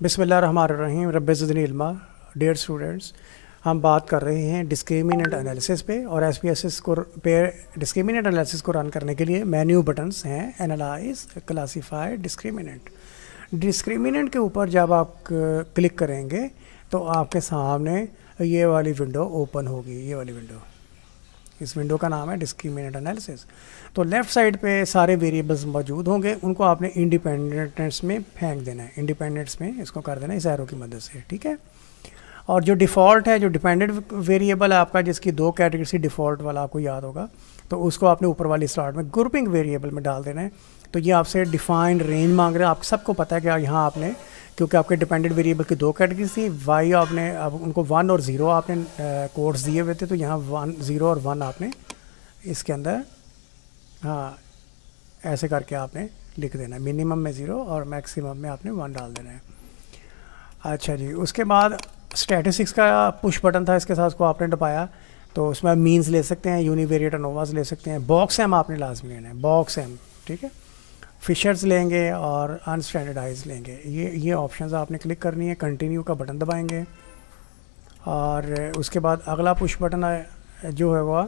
बिस्मिल्लाहिर्रहमानिर्रहीम रब्बिज़िदनी इल्मा। Dear students, हम बात कर रहे हैं डिस्क्रिमिनेंट एनालिसिस पे और एसपीएसएस को पे डिस्क्रिमिनेंट एनालिसिस को रन करने के लिए मेन्यू बटन्स हैं एनालाइज, क्लासीफाई, डिस्क्रिमिनेंट। डिस्क्रिमिनेंट के ऊपर जब आप क्लिक करेंगे तो आपके सामने ये वाली विंडो ओपन होगी। ये वाली विंडो, इस विंडो का नाम है डिस्क्रिमिनेंट एनालिसिस। तो लेफ़्ट साइड पे सारे वेरिएबल्स मौजूद होंगे, उनको आपने इंडिपेंडेंट्स में फेंक देना है। इंडिपेंडेंट्स में इसको कर देना है इस एरो की मदद से, ठीक है। और जो डिफ़ॉल्ट है, जो डिपेंडेंट वेरिएबल है आपका, जिसकी दो कैटेगरी से डिफ़ॉल्ट वाला आपको याद होगा, तो उसको आपने ऊपर वाली स्लाइड में ग्रुपिंग वेरिएबल में डाल देना है। तो ये आपसे डिफाइंड रेंज मांग रहे हैं। आप सबको पता है कि यहाँ आपने, क्योंकि आपके डिपेंडेंट वेरिएबल की दो कैटेगरी थी, वाई आपने अब उनको 1 और 0 आपने कोड्स दिए हुए थे, तो यहाँ 1, 0 और 1 आपने इसके अंदर, हाँ, ऐसे करके आपने लिख देना है। मिनिमम में 0 और मैक्सिमम में आपने 1 डाल देना है। अच्छा जी, उसके बाद स्टैटिस्टिक्स का पुश बटन था, इसके साथ उसको आपने दबाया तो उसमें मीन्स ले सकते हैं, यूनिवेरिएट एनोवास ले सकते हैं, बॉक्स एम आपने लाजमी लेना है, बॉक्स एम, ठीक है। फिशर्स लेंगे और अनस्टैंडर्डाइज लेंगे। ये ऑप्शंस आपने क्लिक करनी है, कंटिन्यू का बटन दबाएंगे और उसके बाद अगला पुश बटन जो है वो,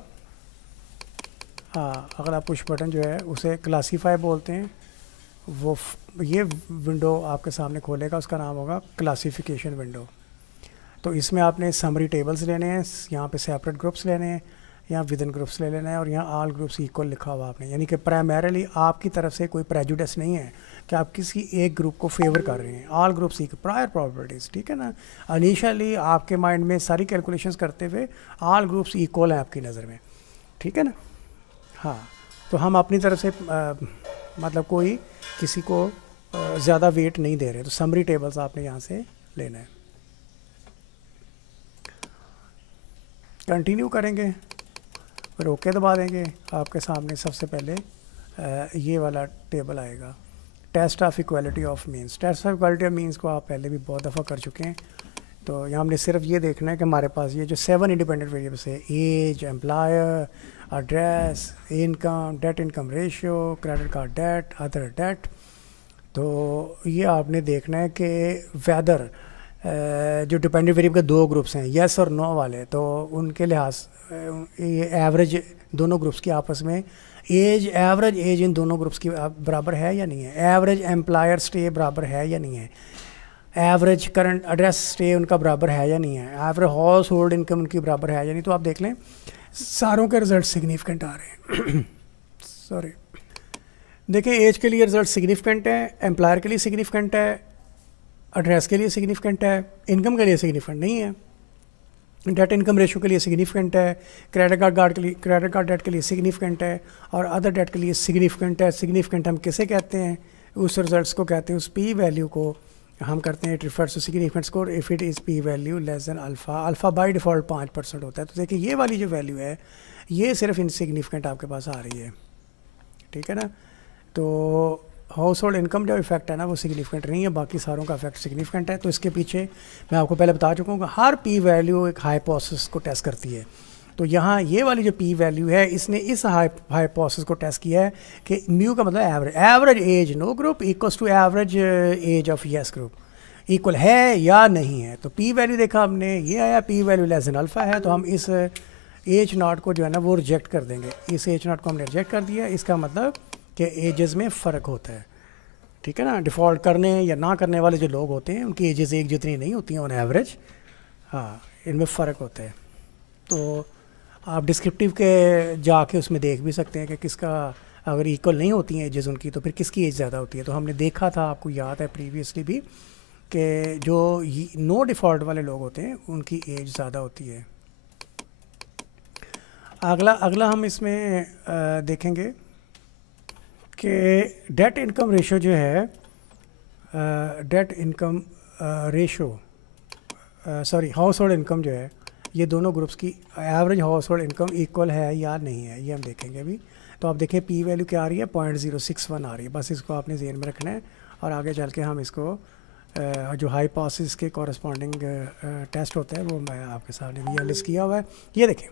हाँ, अगला पुश बटन जो है उसे क्लासीफाई बोलते हैं। वो ये विंडो आपके सामने खोलेगा, उसका नाम होगा क्लासिफिकेशन विंडो। तो इसमें आपने समरी टेबल्स लेने हैं, यहाँ पे सेपरेट ग्रुप्स लेने हैं, यहाँ विद इन ग्रुप्स ले लेना है और यहाँ ऑल ग्रुप्स इक्वल लिखा हुआ आपने, यानी कि प्राइमरीली आपकी तरफ से कोई प्रेजुडिस नहीं है कि आप किसी एक ग्रुप को फेवर कर रहे हैं। All groups equal, prior properties, ठीक है ना। इनिशियली आपके माइंड में सारी कैलकुलेशंस करते हुए ऑल ग्रुप्स इक्वल हैं आपकी नज़र में, ठीक है ना। हाँ, तो हम अपनी तरफ से मतलब कोई किसी को ज़्यादा वेट नहीं दे रहे, तो समरी टेबल्स आपने यहाँ से लेना है। कंटिन्यू करेंगे, फिर ओके दबा देंगे। आपके सामने सबसे पहले ये वाला टेबल आएगा, test of equality of means. Test of equality of means को आप पहले भी बहुत दफ़ा कर चुके हैं। तो यहाँ हमने सिर्फ ये देखना है कि हमारे पास ये जो 7 इंडिपेंडेंट वेरिएबल्स है, age, employer, address, income, debt income ratio, credit card debt, other debt, तो ये आपने देखना है कि वेदर जो डिपेंडेंट वेरिएबल के दो ग्रुप्स हैं, येस और नो वाले, तो उनके लिहाज ये एवरेज दोनों ग्रुप्स की आपस में एज, एवरेज एज इन दोनों ग्रुप्स की बराबर है या नहीं है, एवरेज एम्प्लॉयर स्टे बराबर है या नहीं है, एवरेज करंट एड्रेस स्टे उनका बराबर है या नहीं है, एवरेज हाउस होल्ड इनकम उनकी बराबर है या नहीं। तो आप देख लें सारों के रिजल्ट सिग्निफिकेंट आ रहे हैं। सॉरी, देखें, एज के लिए रिजल्ट सिग्निफिकेंट है, एम्प्लॉयर के लिए सिग्निफिकेंट है, एड्रेस के लिए सिग्निफिकेंट है, इनकम के लिए सिग्निफिकेंट नहीं है, डेट इनकम रेशियो के लिए सिग्निफिकेंट है, क्रेडिट कार्ड डेट के लिए सिग्निफिकेंट है और अदर डेट के लिए सिग्निफिकेंट है। सिग्निफिकेंट हम किसे कहते हैं? उस रिजल्ट्स को कहते हैं, उस पी वैल्यू को हम करते हैं, it refers to significant score if it is P value less than alpha. Alpha by default 5% होता है। तो देखिए ये वाली जो वैल्यू है ये सिर्फ इनसिग्निफिकेंट आपके पास आ रही है, ठीक है ना। तो हाउस होल्ड इनकम जो इफेक्ट है ना वो सिग्निफिकेंट नहीं है, बाकी सारों का इफेक्ट सिग्निफिकेंट है। तो इसके पीछे मैं आपको पहले बता चुका हूँ कि हर पी वैल्यू एक हाइपोथेसिस को टेस्ट करती है। तो यहाँ ये वाली जो पी वैल्यू है, इसने इस हाइपोथेसिस को टेस्ट किया है कि म्यू का मतलब average, average age no group equals to average age of yes group equal है या नहीं है। तो पी वैल्यू देखा हमने, ये आया P value less than alpha है, तो हम इस एज नॉट को जो है ना वो रिजेक्ट कर देंगे। इस एज नॉट को हमने रिजेक्ट कर दिया, इसका मतलब कि एजेस में फ़र्क होता है, ठीक है ना। डिफ़ॉल्ट करने या ना करने वाले जो लोग होते हैं उनकी एजेस एक जितनी नहीं होती हैं ऑन एवरेज, हाँ, इनमें फ़र्क होता है। तो आप डिस्क्रिप्टिव के जाके उसमें देख भी सकते हैं कि किसका अगर इक्वल नहीं होती हैं एजेस उनकी, तो फिर किसकी एज ज़्यादा होती है। तो हमने देखा था, आपको याद है प्रीवियसली भी, कि जो नो डिफ़ॉल्ट वाले लोग होते हैं उनकी एज ज़्यादा होती है। अगला हम इसमें देखेंगे कि डेट इनकम रेशो जो है, debt income ratio, sorry, household income जो है, ये दोनों ग्रुप्स की average household income equal है या नहीं है, ये हम देखेंगे अभी। तो आप देखें पी वैल्यू क्या आ रही है, 0.061 आ रही है। बस इसको आपने ज़हन में रखना है और आगे चल के हम इसको जो हाइपोथेसिस के कॉरस्पॉन्डिंग टेस्ट होता है वो मैं आपके सामने भी लिस्ट किया हुआ है। ये देखें,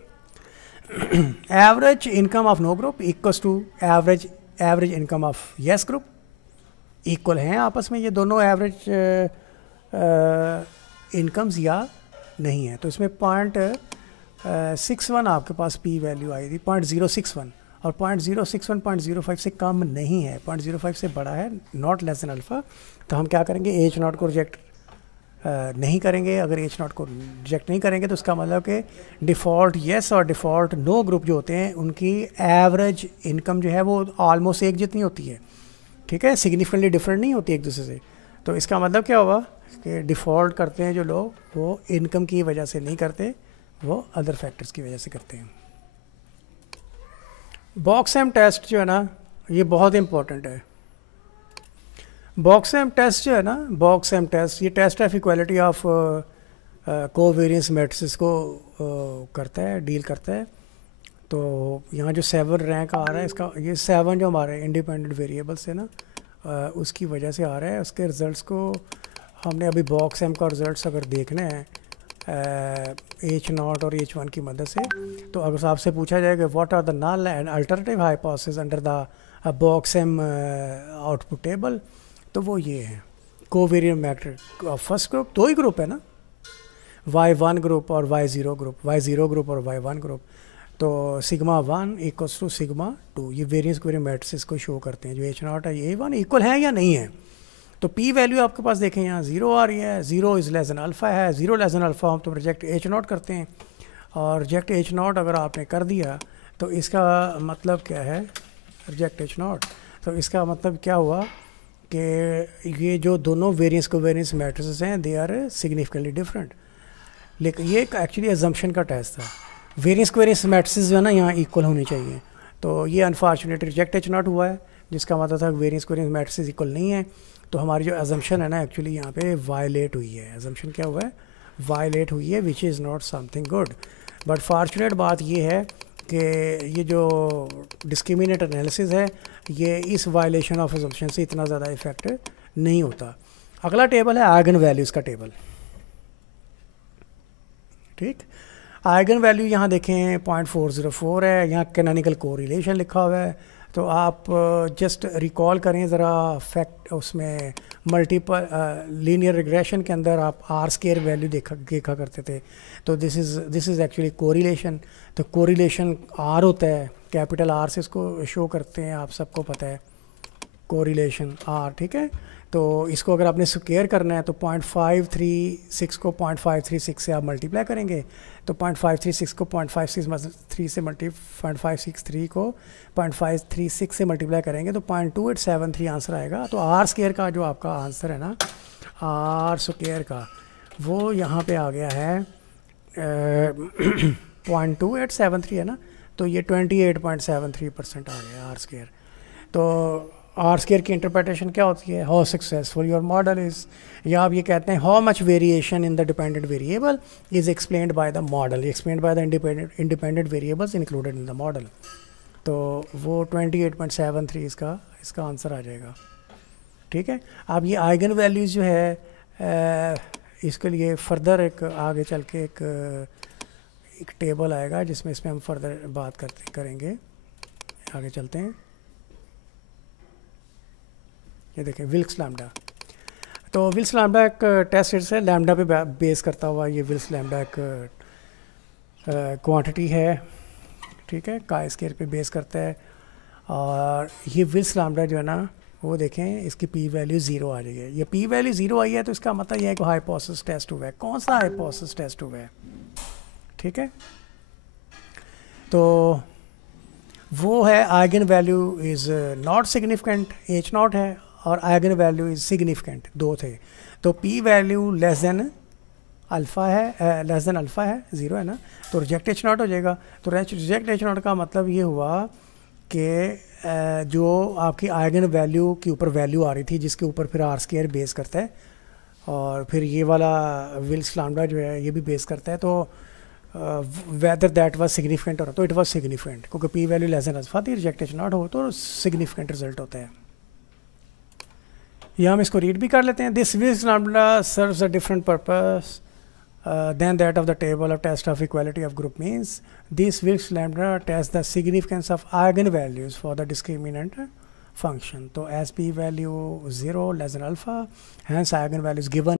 average income of no group equals to average income of yes group, equal हैं आपस में ये दोनों एवरेज इनकम्स या नहीं है। तो इसमें 0.61 आपके पास पी वैल्यू आई थी, 0.061, और 0.061 0.05 से कम नहीं है, 0.05 से बड़ा है, नॉट लेस देन अल्फ़ा। तो हम क्या करेंगे, एच नॉट को रिजेक्ट नहीं करेंगे। अगर एच नॉट को रिजेक्ट नहीं करेंगे तो उसका मतलब कि डिफ़ॉल्ट येस और डिफ़ॉल्ट नो ग्रुप जो होते हैं उनकी एवरेज इनकम जो है वो ऑलमोस्ट एक जितनी होती है, ठीक है, सिग्निफिकेंटली डिफरेंट नहीं होती एक दूसरे से। तो इसका मतलब क्या हुआ कि डिफ़ॉल्ट करते हैं जो लोग, वो इनकम की वजह से नहीं करते, वो अदर फैक्टर्स की वजह से करते हैं। बॉक्सहैम टेस्ट जो है ना, ये बहुत इंपॉर्टेंट है। बॉक्सहैम टेस्ट जो है ना, बॉक्सहैम टेस्ट, ये test of equality of covariance matrices को करता है, डील करता है। तो यहाँ जो 7 रैंक आ रहा है इसका, ये 7 जो हमारे इंडिपेंडेंट वेरिएबल्स है ना, उसकी वजह से आ रहा है। उसके रिज़ल्ट्स को हमने अभी बॉक्सहैम का रिज़ल्ट्स अगर देखने हैं एच नॉट और एच वन की मदद से, तो अगर आपसे पूछा जाए कि what are the null and alternative hypothesis under the Box's M output table, तो वो ये है covariant matrix of first group, 2 ही ग्रुप है ना, y1 ग्रुप और y0 ग्रुप, y0 ग्रुप और y1 ग्रुप। तो सिग्मा 1 इक्वल्स टू सिग्मा 2, ये वेरिएंस कोवेरिएंट मैट्रिसेस को शो करते हैं। जो एच नॉट है ये वन इक्वल है या नहीं है। तो पी वैल्यू आपके पास देखें यहाँ 0 आ रही है, 0 इज़ लेस देन अल्फ़ा है, 0 लेस देन अल्फ़ा हम तो रिजेक्ट एच नॉट करते हैं, और रिजेक्ट एच नॉट अगर आपने कर दिया तो इसका मतलब क्या है, रिजेक्ट एच नॉट, तो इसका मतलब क्या हुआ कि ये जो दोनों वेरिएंस कोवेरिएंस मैट्रिसेस हैं दे आर सिग्निफिकेंटली डिफरेंट। लेकिन ये एक एक्चुअली एजम्पशन का टेस्ट था, वेरिएंस कोवेरिएंस मैट्रिसेस जो है ना यहाँ इक्वल होनी चाहिए। तो ये अनफॉर्चुनेटली रिजेक्ट एच नॉट हुआ है, जिसका मतलब था वेरिएंस कोवेरिएंस मैट्रिसेस इक्वल नहीं है। तो हमारी जो एजम्पशन है ना एक्चुअली यहाँ पे वायलेट हुई है। एजम्पशन क्या हुआ है, वायलेट हुई है, which is not something good. But fortunate बात ये है कि ये जो डिस्क्रिमिनेट एनालिसिस है ये इस वायलेशन ऑफ एजम्पशन से इतना ज़्यादा इफेक्ट नहीं होता। अगला टेबल है आइगन वैल्यूज़ का टेबल, ठीक। आइगन वैल्यू यहाँ देखें 0.404 है, यहाँ कैनोनिकल कोरिलेशन लिखा हुआ है। तो आप जस्ट रिकॉल करें ज़रा फैक्ट, उसमें मल्टीपल लीनियर रिग्रेशन के अंदर आप आर स्केयर वैल्यू देखा करते थे। तो दिस इज़ एक्चुअली कोरिलेशन। तो कोरिलेशन आर होता है, कैपिटल आर से इसको शो करते हैं, आप सबको पता है कोरिलेशन आर, ठीक है। तो इसको अगर आपने स्क्वायर करना है तो 0.536 को 0.536 से आप मल्टीप्लाई करेंगे, तो 0.536 को 0.563 से 0.563 को 0.536 से मल्टीप्लाई करेंगे तो 0.2873 आंसर आएगा। तो आर स्क्वायर का जो आपका आंसर है ना, आर स्क्वायर का, वो यहाँ पे आ गया है 0.2873 है ना, तो ये 28.73% आ गया आर स्क्वायर। तो आर स्क्वायर की इंटरप्रिटेशन क्या होती है, how successful your model is, या आप ये कहते हैं how much variation in the dependent variable is explained by the model, explained by the independent variables included in the model. तो वो 28.73 इसका आंसर आ जाएगा, ठीक है। अब ये आइगन वैल्यूज़ जो है इसके लिए फर्दर एक आगे चल के एक टेबल आएगा जिसमें इसमें हम फर्दर बात करेंगे। आगे चलते हैं, ये देखें विल्क्स लैम्डा। तो विल्क्स लैम्डा एक टेस्ट है, लैम्डा पे बेस करता हुआ ये विल्क्स लैम्डा एक क्वांटिटी है, ठीक है, का स्केयर पे बेस करता है। और ये विल्क्स लैम्डा जो है ना, वो देखें इसकी पी वैल्यू 0 आ जाएगी। ये पी वैल्यू 0 आई है तो इसका मतलब ये है कि हाइपोथेसिस टेस्ट हुआ है। कौन सा हाइपोथेसिस टेस्ट हुआ है, ठीक है। तो वो है eigen value is not significant, H not है, और आइगन वैल्यू इज़ सिग्निफिकेंट, 2 थे। तो P value less than alpha है, लेस देन अल्फ़ा है, 0 है ना, तो रिजेक्ट एच नॉट हो जाएगा। तो रिजेक्ट एच नॉट का मतलब ये हुआ कि जो आपकी आइगन वैल्यू के ऊपर वैल्यू आ रही थी जिसके ऊपर फिर आर स्क्वायर बेस करता है, और फिर ये वाला विल्क्स लैम्डा जो है ये भी बेस करता है, तो वेदर दैट वाज सिग्निफिकेंट और, तो इट वाज सिग्निफिकेंट, क्योंकि P value less then alpha थी, रिजेक्ट एच नॉट हो तो सिग्निफिकेंट रिजल्ट होता है। यहाँ हम इसको रीड भी कर लेते हैं। This Wilkes lambda serves a different purpose than that of the table of test of equality of group means. This Wilks lambda tests the significance of eigenvalues for the discriminant function. So as p value 0 less than alpha, hence eigenvalue is given